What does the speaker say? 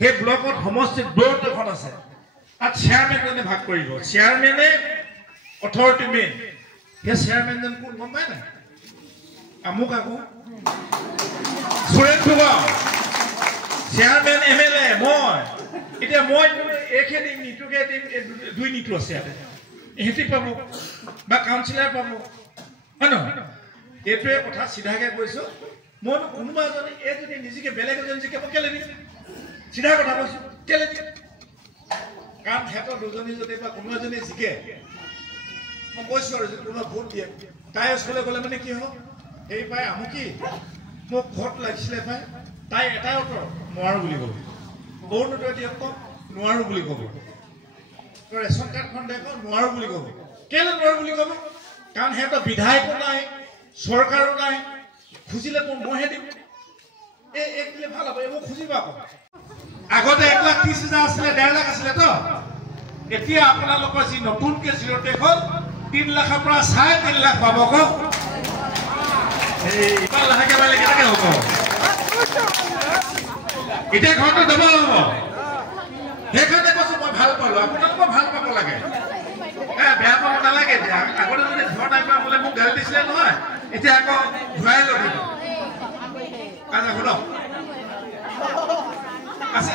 সেই ব্লকত সমষ্টিত বোৰ্ড এখন আছে তাত চেয়াৰমেনজনে ভাগ কৰিব চেয়াৰমেনে অথৰিটি মেইন সেই চেয়াৰমেনজন কোন গম পায় নাই আমুক আকৌ সুৰেশ ফুকন চেয়াৰমেন এমএলএ মই এতিয়া মই একে দিম নিটুকে দিম দুই নিটু আছে ইয়াতে এহেঁতি পাব বা কাউন্সিলাৰ পাব হয় নহয় এইটোৱে কথা চিধাকে কৈছো মই কোনোবা এজনে এই যদি নিজকে বেলেগ এজন জিকে কেলে দিম চিধা কথা কৈছো কেলে দিম কাৰণ সিহঁতৰ দুজনী যদি বা কোনো এজনী জিকে মই কৈছো আৰু যদি কোনোবা ভোট দিয়ে তাই ওচৰলৈ গ'লে মানে কি হ'ব এই পাই আমুকি মোক ভোট লাগিছিলে পাই তাই এটাই উত্তৰ নোৱাৰো বুলি ক'ব অৰুণোদয় দিয়ক কওক নোৱাৰো বুলি ক'ব ৰেচন কাৰ্ডখন দেখক নোৱাৰো বুলি ক'ব কেলে নোৱাৰো বুলি ক'ব কাৰণ সিহঁতৰ বিধায়কো নাই চৰকাৰো নাই খুজিলে মইহে দিম এই দিলে ভাল হ'ব এইবোৰ খুজিব আকৌ আগতে 1,30,000 আছিলে 1.5 লাখ আছিলে তো এতিয়া আপোনালোকৰ যি নতুনকে জিৰ' টেক হ'ল 3 লাখৰ পৰা 3.5 লাখ পাব কওক ইমান লাহেকে পালে কেনেকে হ'ব এতিয়া ঘৰটো ডবল হ'ব সেইকাৰণে কৈছো মই ভাল পালো আপোনালোকৰ ভাল পাব লাগে বেয়া পাব নালাগে এতিয়া আগতে যদি ঘৰ নাই পোৱা বোলে মোক গালি দিছিলে নহয় এতিয়া আকৌ ঘূৰাই লব আছে